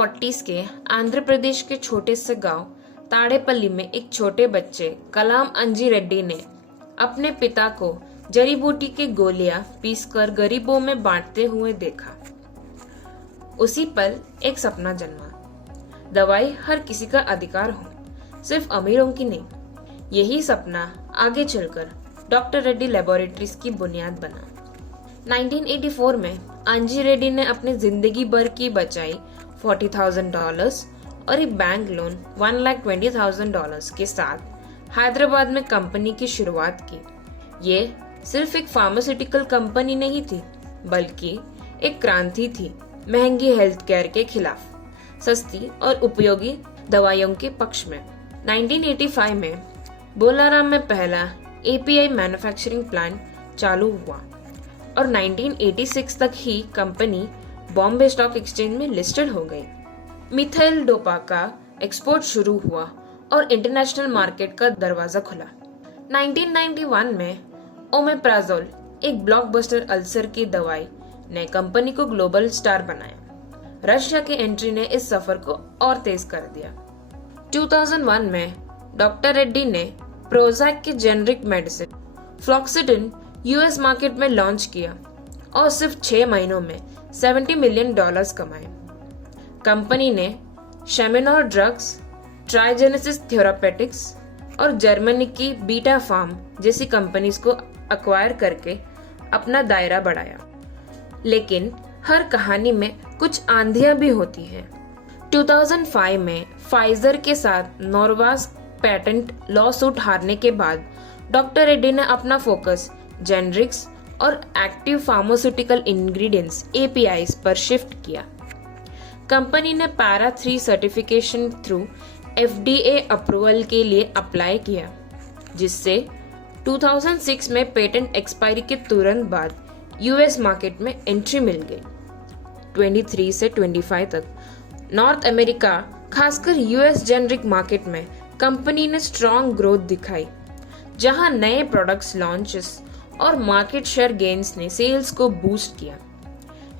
1940s के आंध्र प्रदेश के छोटे से गांव ताड़ेपल्ली में एक छोटे बच्चे कलाम अंजी रेड्डी ने अपने पिता को जड़ी बूटी की गोलियां पीसकर गरीबों में बांटते हुए देखा। उसी पल एक सपना जन्मा, दवाई हर किसी का अधिकार हो, सिर्फ अमीरों की नहीं। यही सपना आगे चलकर डॉक्टर रेड्डी लेबोरेटरीज की बुनियाद बना। 1984 में अंजी रेड्डी ने अपनी जिंदगी भर की बचाई $40,000 और एक बैंक लोन $1,20,000 के साथ हैदराबाद में कंपनी की शुरुआत की। ये सिर्फ एक फार्मास्यूटिकल कंपनी नहीं थी, बल्कि एक क्रांति थी महंगी हेल्थ केयर के खिलाफ, सस्ती और उपयोगी दवाइयों के पक्ष में। 1985 में बोलाराम में पहला API मैन्युफैक्चरिंग प्लांट चालू हुआ और 1986 तक ही कंपनी बॉम्बे स्टॉक एक्सचेंज में लिस्टेड हो गई। मिथाइल डोपा का एक्सपोर्ट शुरू हुआ और इंटरनेशनल मार्केट का दरवाजा खुला। 1991 में ओमेप्राजोल, एक ब्लॉकबस्टर अल्सर की दवाई, ने कंपनी को ग्लोबल स्टार बनाया। रशिया की एंट्री ने इस सफर को और तेज कर दिया। 2001 में डॉक्टर रेड्डी ने प्रोजैक के जेनरिक मेडिसिन फ्लॉक्सिडिन US मार्केट में लॉन्च किया और सिर्फ 6 महीनों में $70 मिलियन कमाए। कंपनी ने शेमिनोर ड्रग्स, ट्राइजेनेसिस थेरापेटिक्स और जर्मनी की बीटा फार्म जैसी कंपनीज को अक्वायर करके अपना दायरा बढ़ाया। लेकिन हर कहानी में कुछ आंधियां भी होती हैं। 2005 में फाइजर के साथ नोवावाक्स पेटेंट लॉ सूट हारने के बाद डॉक्टर रेड्डी ने अपना फोकस जेनरिक्स और एक्टिव फार्मास्यूटिकल इंग्रेडिएंट्स APIs पर शिफ्ट किया। कंपनी ने para 3 certification through FDA approval के लिए अप्लाई किया, जिससे 2006 में पेटेंट एक्सपायरी के तुरंत बाद US मार्केट में एंट्री मिल गई। 23 से 25 तक नॉर्थ अमेरिका, खासकर US जेनरिक मार्केट में कंपनी ने स्ट्रॉन्ग ग्रोथ दिखाई, जहां नए प्रोडक्ट्स लॉन्चेस और मार्केट शेयर गेन्स ने सेल्स को बूस्ट किया।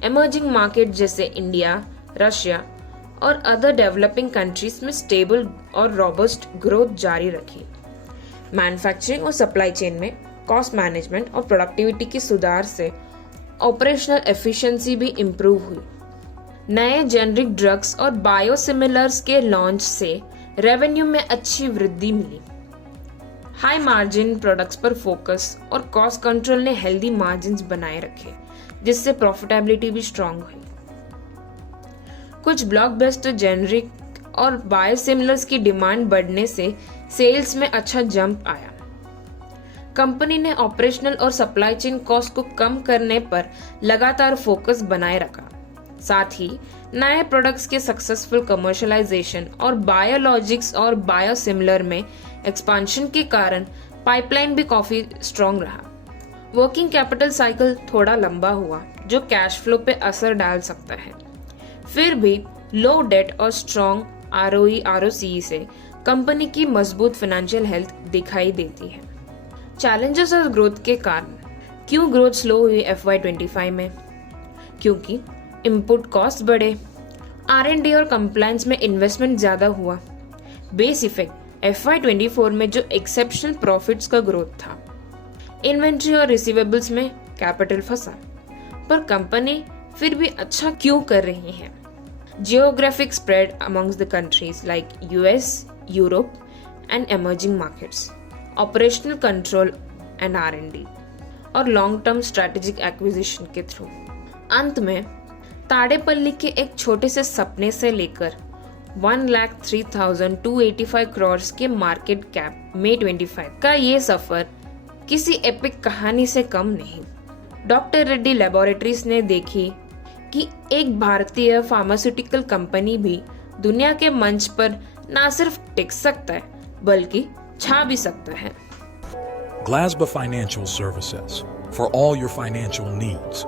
इमर्जिंग मार्केट जैसे इंडिया, रशिया और अदर डेवलपिंग कंट्रीज में स्टेबल और रोबस्ट ग्रोथ जारी रखी। मैन्युफैक्चरिंग और सप्लाई चेन में कॉस्ट मैनेजमेंट और प्रोडक्टिविटी के सुधार से ऑपरेशनल एफिशिएंसी भी इम्प्रूव हुई। नए जेनरिक ड्रग्स और बायोसिमिलर्स के लॉन्च से रेवेन्यू में अच्छी वृद्धि मिली। हाई मार्जिन प्रोडक्ट्स पर फोकस और कॉस्ट कंट्रोल ने हेल्दी मार्जिन्स बनाए रखे, जिससे प्रॉफिटेबिलिटी भी स्ट्रांग हुई। कुछ ब्लॉकबस्टर जेनरिक और बायोसिमिलर्स की डिमांड बढ़ने से सेल्स में अच्छा जंप आया। कंपनी ने ऑपरेशनल और सप्लाई चेन कॉस्ट को कम करने पर लगातार फोकस बनाए रखा। साथ ही नए प्रोडक्ट्स के सक्सेसफुल कमर्शियलाइजेशन और बायोलॉजिक्स और बायोसिमिलर में एक्सपांशन के कारण पाइपलाइन भी काफी स्ट्रॉन्ग रहा। वर्किंग कैपिटल साइकिल थोड़ा लंबा हुआ, जो कैश फ्लो पे असर डाल सकता है। फिर भी लो डेट और स्ट्रॉन्ग ROE ROCE से कंपनी की मजबूत फाइनेंशियल हेल्थ दिखाई देती है। चैलेंजेस और ग्रोथ के कारण क्यों ग्रोथ स्लो हुई FY25 में? क्योंकि इनपुट कॉस्ट बढ़े, R&D और कंप्लायंस में इन्वेस्टमेंट ज्यादा हुआ। बेस इफेक्ट FY24 में जो एक्सेप्शनल प्रॉफिट्स का ग्रोथ था। इन्वेंट्री और रिसीवेबल्स में कैपिटल फंसा, पर कंपनी फिर भी अच्छा क्यों कर रही है? Geographic spread amongst the countries like US, Europe and emerging markets, operational control and R&D और लॉन्ग टर्म स्ट्रेटेजिक एक्विजिशन के थ्रू। अंत में ताड़ेपल्ली के एक छोटे से सपने से लेकर 1,03,285 करोड़ के मार्केट कैप मई 25 का ये सफर किसी एपिक कहानी से कम नहीं। डॉक्टर रेड्डी लेबोरेटरीज ने देखी कि एक भारतीय फार्मास्यूटिकल कंपनी भी दुनिया के मंच पर ना सिर्फ टिक सकता है, बल्कि छा भी सकता है। Glasba Financial Services, for all your financial needs.